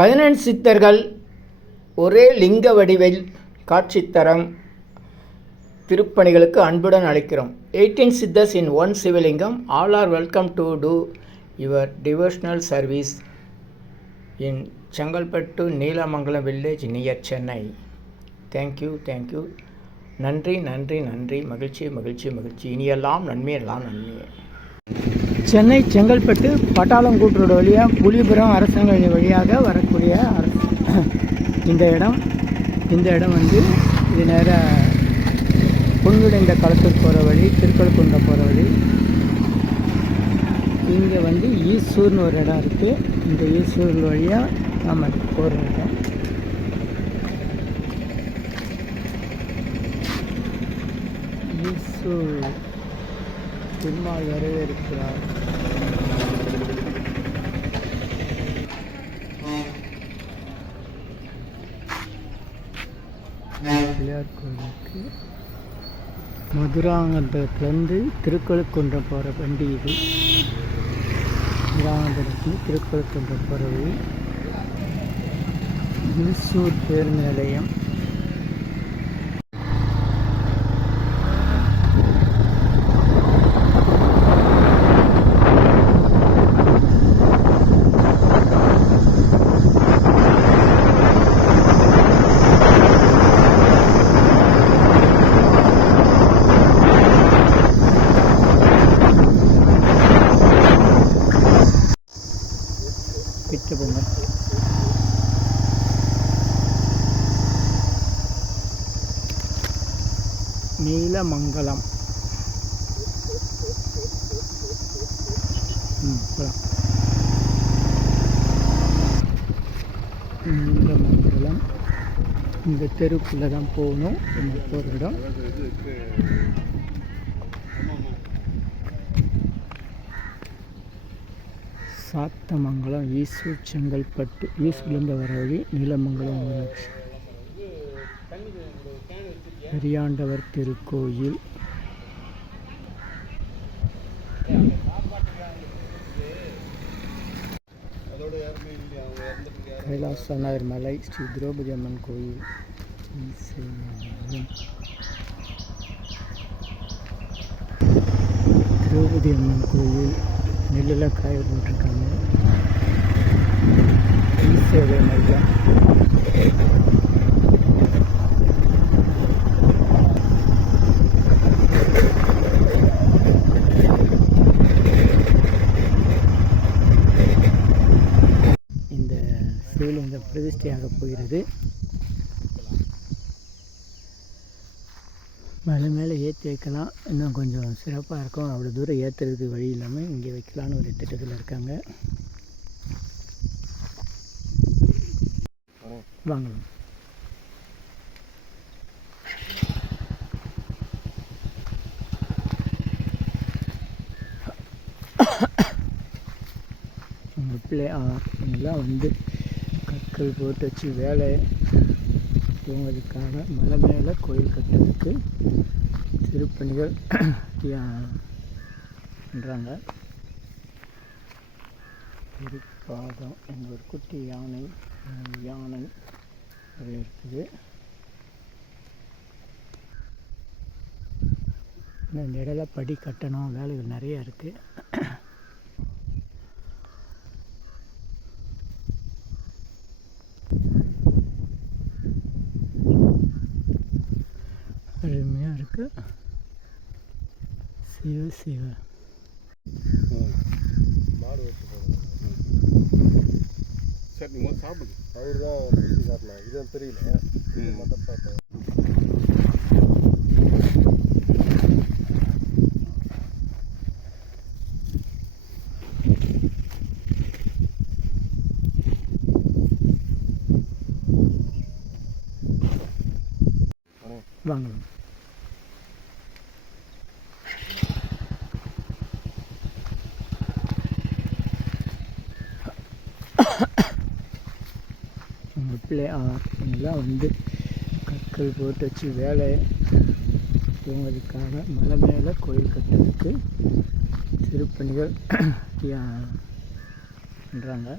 பதினெண் சித்தர்கள் ஒரே லிங்க வடிவில் காட்சி தரம் திருப்பணிகளுக்கு அன்புடன் அழைக்கிறோம். Eighteen siddhars in one Sivalingam. All are welcome to to your devotional service in Chengalpattu Neelamangalam village near Chennai thank you thank you நன்றி நன்றி நன்றி. மகிழ்ச்சி மகிழ்ச்சி மகிழ்ச்சி. இனியெல்லாம் நன்மையெல்லாம் நன்மையே. சென்னை செங்கல்பட்டு பட்டாளம் ரோடு வழியாக புலிபுரம் அரசாங்க வழியாக வரக்கூடிய அரசு. இந்த இடம் இந்த இடம் வந்து இது நேராக பொன்விடைந்த களத்துக்கு போகிற வழி திருக்கழுக்குன்ற போகிற வழி. இங்கே வந்து ஈசூர்னு ஒரு இடம் இருக்குது இந்த ஈசூர் வழியாக நம்ம போகிற இடம். ஈசூர். பெருமாள் வரவேற்கிறார். பிள்ளையார் கோயிலுக்கு மதுராந்தகத்துலேருந்து திருக்கழுக்குன்றம் போகிற வண்டி இது. மதுராந்தகத்துலேருந்து திருக்கழுக்குன்றம் போகிற வழி. பேருந்து நிலையம். பிச்சை நீலமங்கலம். ம் நீலமங்கலம். இந்த தெருக்குள்ளே தான் போகணும். இந்த போகிற இடம். சாத்தமங்கலம் ஈசூர் செங்கல்பட்டு ஈசூர்லேருந்து வர வழி நீலமங்கலம் ஊராட்சி பெரியாண்டவர் திருக்கோயில். கைலாசநாதர் மலை ஸ்ரீ திரௌபதி அம்மன் கோயில். திரௌபதி அம்மன் கோயில். நெல்லெல்லாம் காய போட்டிருக்காங்க. இ சேவை மையம் இந்த பிரதிஷ்டையாக போகிறது. மேலே மேலே ஏற்றி வைக்கலாம் இன்னும் கொஞ்சம் சிறப்பாக இருக்கும். அவ்வளோ தூரம் ஏற்றுறதுக்கு வழி இல்லாமல் இங்கே வைக்கலான்னு ஒரு திட்டத்தில் இருக்காங்க. வாங்கலாம் பிள்ளை எல்லாம் வந்து கற்கள் போட்டு வச்சு வேலை தூங்குறதுக்காக மலை மேலே கோயில் கட்டுறதுக்கு திருப்பணிகள் பண்ணுறாங்க திருப்பாதம் எங்கள் ஒரு குட்டி யானை யானை அது இருக்குது. இந்த இடையில படி கட்டணும் வேலைகள் நிறைய இருக்குது அருமையாக இருக்கு சிவ சிவ மாடு வச்சு சரி நீ முதல்ல சாப்பிடு அவர் தான் காட்டலாம் இதுதான் தெரியல இது மட்டும் பார்த்தேன் வாங்கலாம் உங்கள் வந்து கற்கள் போட்டு வச்சு வேலை தூங்குறதுக்காக மலை மேலே கோயில் கட்டுறதுக்கு திருப்பணிகள் பண்ணுறாங்க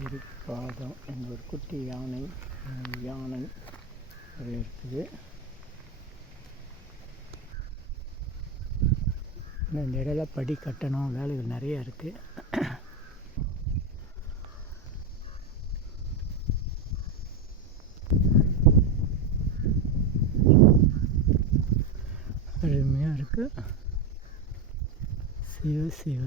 திருப்பாதம் எங்கள் ஒரு குட்டி யானை யானை அது இருக்குது இந்த இடையில படி கட்டணும் வேலைகள் நிறைய இருக்குது அருமையாக இருக்கு சிவ சிவ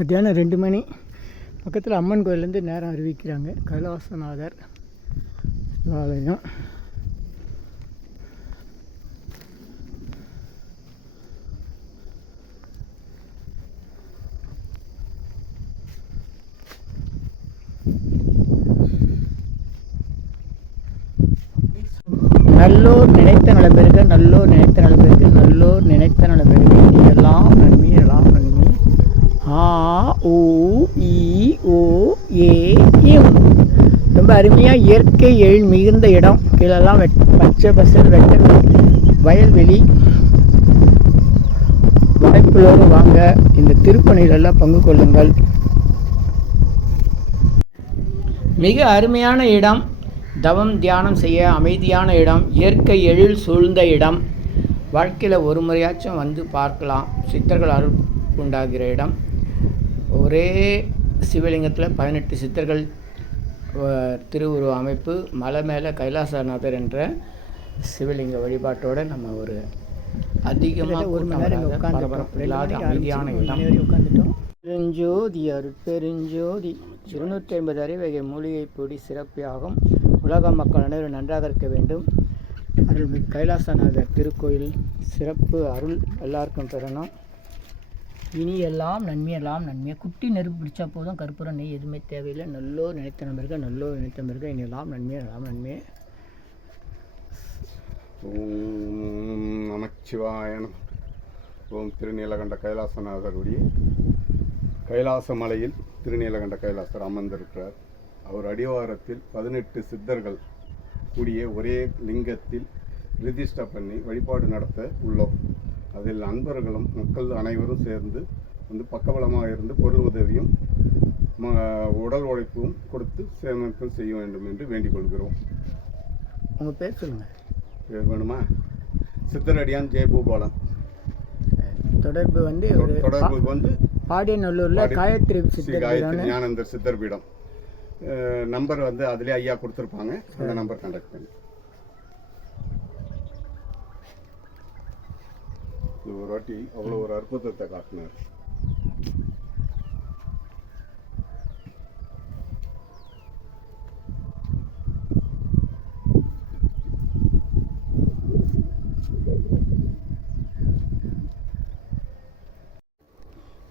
மத்தியானம் ரெண்டு மணி. பக்கத்தில் அம்மன் கோயிலேருந்து நேரம் அறிவிக்கிறாங்க. கைலாசநாதர் சிவாலயம். நல்லோர் நினைத்த நலம் பெருக நல்லோர் நினைத்த நலம் பெருக நல்லோர் நினைத்த நலம் பெருக எல்லாம் நன்மையெல்லாம் ஆ ஊ இ ஓ ஏ இம் ரொம்ப அருமையாக இயற்கை எழில் மிகுந்த இடம். கீழெல்லாம் வெட் பச்சை பசல் வெட்ட வயல்வெளி. வாய்ப்புகளோடு வாங்க. இந்த திருப்பணிகளெல்லாம் பங்கு கொள்ளுங்கள். மிக அருமையான இடம். தவம் தியானம் செய்ய அமைதியான இடம். இயற்கை எழில் சூழ்ந்த இடம். வாழ்க்கையில் ஒரு முறையாச்சும் வந்து பார்க்கலாம். சித்தர்கள் அருள் உண்டாகிற இடம். ஒரே சிவலிங்கத்தில் பதினெட்டு சித்தர்கள் அஹ், திருவுருவ அமைப்பு மலை மேலே கைலாசநாதர் என்ற சிவலிங்க வழிபாட்டோட நம்ம ஒரு அதிகமாக ஒரு மணி நேரம் உட்காந்துட்டோம் பெருஞ்சோதி அருட்பெருஞ்சோதி இருநூற்றி ஐம்பது அறிவகை மூலிகை பொடி சிறப்பியாகும். உலக மக்கள் அனைவரும் நன்றாக இருக்க வேண்டும். அருள்மிகு கைலாசநாதர் திருக்கோயில் சிறப்பு அருள் எல்லாருக்கும் பெறணும். இனி எல்லாம் நன்மையெல்லாம் நன்மை குட்டி நெருப்பு பிடிச்சா போதும். கற்பூரம் நெய் எதுவுமே தேவையில்லை. நல்லோர் நினைத்த நம்பர்கள் நல்லோர் நினைத்த நம்பர்கள் இனி எல்லாம் நன்மை எல்லாம் நன்மை ஓம் நமச்சிவாயனம் ஓம் திருநீலகண்ட கைலாசநாதருடைய கைலாச மலையில் திருநீலகண்ட கைலாசர் அமர்ந்திருக்கிறார். அவர் அடிவாரத்தில் பதினெட்டு சித்தர்கள் கூடிய ஒரே லிங்கத்தில் ரிதிஷ்ட பண்ணி வழிபாடு நடத்த உள்ளோம். அதில் அன்பர்களும் மக்கள் அனைவரும் சேர்ந்து வந்து பக்கபலமாக இருந்து பொருள் உதவியும் உடல் உழைப்பும் கொடுத்து சேமிப்பு செய்ய வேண்டும் என்று வேண்டிக் கொள்கிறோம். உங்கள் பேர் சொல்லுங்கள் பேர் வேணுமா? சித்தரடியான் ஜெயபூபாலன் தொடர்பு வந்து ஒரு தொடர்புக்கு வந்து பாடியநல்லூரில் பாடி- காயத்ரி காயத்ரி ஞானந்தர் சித்தர் பீடம். நம்பர் வந்து அதுலயே ஐயா கொடுத்துருப்பாங்க. அந்த நம்பர் கான்டாக்ட் பண்ணி. இது ஒரு வாட்டி அவ்வளோ ஒரு அற்புதத்தை காட்டினார்.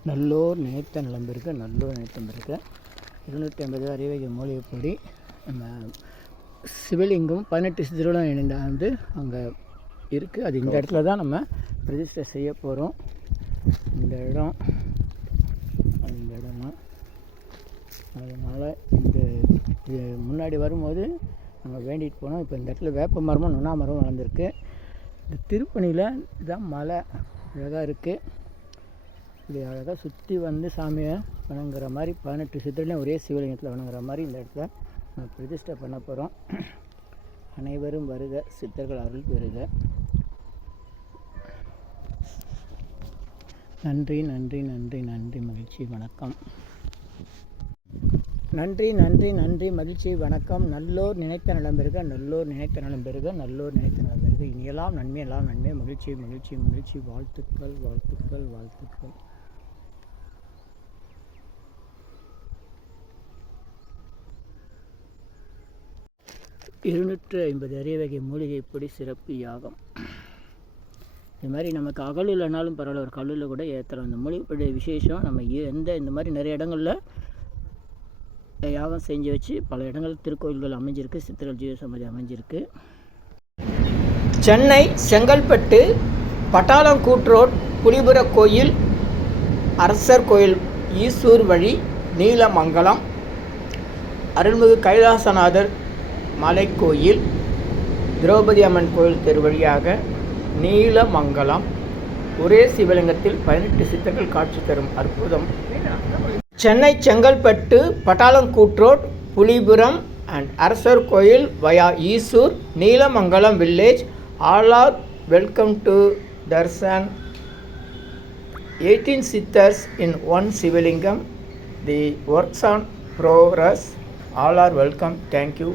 நல்லோர் நினைத்த நலம் பெருக நல்லோர் நினைத்த பெருக இருநூற்றி ஐம்பது அறிவகை மூலிகைப்பொடி நம்ம சிவலிங்கம் பதினெட்டு சித்திரோடம் இணைந்த வந்து அங்கே இருக்குது அது இந்த இடத்துல தான் நம்ம ரெஜிஸ்டர் செய்ய போகிறோம் இந்த இடம் இந்த இடம்? தான் அதனால் இந்த இது முன்னாடி வரும்போது நம்ம வேண்டிட்டு போனோம். இப்போ இந்த இடத்துல வேப்ப மரமும் நுணா மரமும் வளர்ந்துருக்கு. இந்த திருப்பணியில் இதுதான் மலை. அழகாக இருக்குது இப்படி அழகாக சுற்றி வந்து சாமியை வணங்குற மாதிரி பதினெட்டு சித்தரையும் ஒரே சிவலிங்கத்தில் வணங்குற மாதிரி இந்த இடத்துல நம்ம பிரதிஷ்டை பண்ண போகிறோம் அனைவரும் வருக சித்தர்கள் அருள் பெறுக. நன்றி நன்றி நன்றி நன்றி மகிழ்ச்சி வணக்கம். நன்றி நன்றி நன்றி மகிழ்ச்சி வணக்கம். நல்லோர் நினைத்த நலம் பெறுக நல்லோர் நினைத்த நலம் பெறுக நல்லோர் நினைத்த நலம் பெறுக. இனியெல்லாம் நன்மை எல்லாம் நன்மை. மகிழ்ச்சி மகிழ்ச்சி மகிழ்ச்சி. வாழ்த்துக்கள் வாழ்த்துக்கள் வாழ்த்துக்கள். இருநூற்று ஐம்பது அரியவகை மூலிகை பொடி சிறப்பு யாகம். இது மாதிரி நமக்கு அகல் இல்லைனாலும் பரவாயில்ல ஒரு கல்லில் கூட ஏற்றலாம் இந்த மூலிகைப்பொடி விசேஷம் நம்ம எந்த இந்த மாதிரி நிறைய இடங்களில் யாகம் செஞ்சு வச்சு பல இடங்கள் திருக்கோயில்கள் அமைஞ்சிருக்கு சித்திரல் ஜீவ சமாதி அமைஞ்சிருக்கு. சென்னை செங்கல்பட்டு பட்டாளங்கூட் ரோட் புலிபுர கோயில் அரசர் கோயில் ஈசூர் வழி நீலமங்கலம் அருள்மிகு கைலாசநாதர் மலைக்கோயில் திரௌபதி அம்மன் கோயில் தெரு வழியாக நீலமங்கலம். ஒரே சிவலிங்கத்தில் பதினெட்டு சித்தர்கள் காட்சி தரும் அற்புதம். Chennai Chengalpattu Pattalangoot road Pulipuram and Arasar Koil via Esur Neelamangalam village all are welcome to darshan 18 siddhars in one Sivalingam the works on progress all are welcome thank you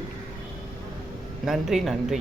நன்றி நன்றி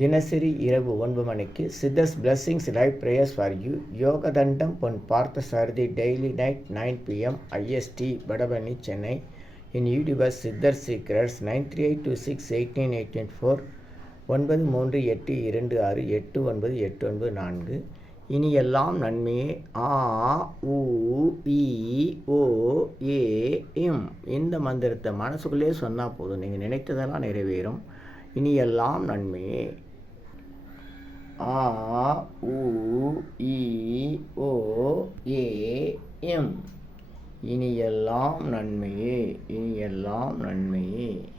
தினசரி இரவு ஒன்பது மணிக்கு Siddhas blessings live prayers for you Yogathandam Pon Partha Sarathi daily night nine PM IST Vadapalani Chennai in யூடிவர்ஸ் Siddhar secrets nine three eight two six eighteen eighteen four ஒன்பது மூன்று எட்டு இரண்டு ஆறு எட்டு ஒன்பது எட்டு ஒன்பது நான்கு. இனி எல்லாம் நன்மையே. ஆ உ இ ஓ ஏ இந்த மந்திரத்தை மனசுக்குள்ளே சொன்னால் போதும். நீங்கள் நினைத்ததெல்லாம் நிறைவேறும். இனி எல்லாம் நன்மையே. ஆ உ இ ஓ ஏ எம். இனியெல்லாம் நன்மையே இனியெல்லாம் நன்மையே.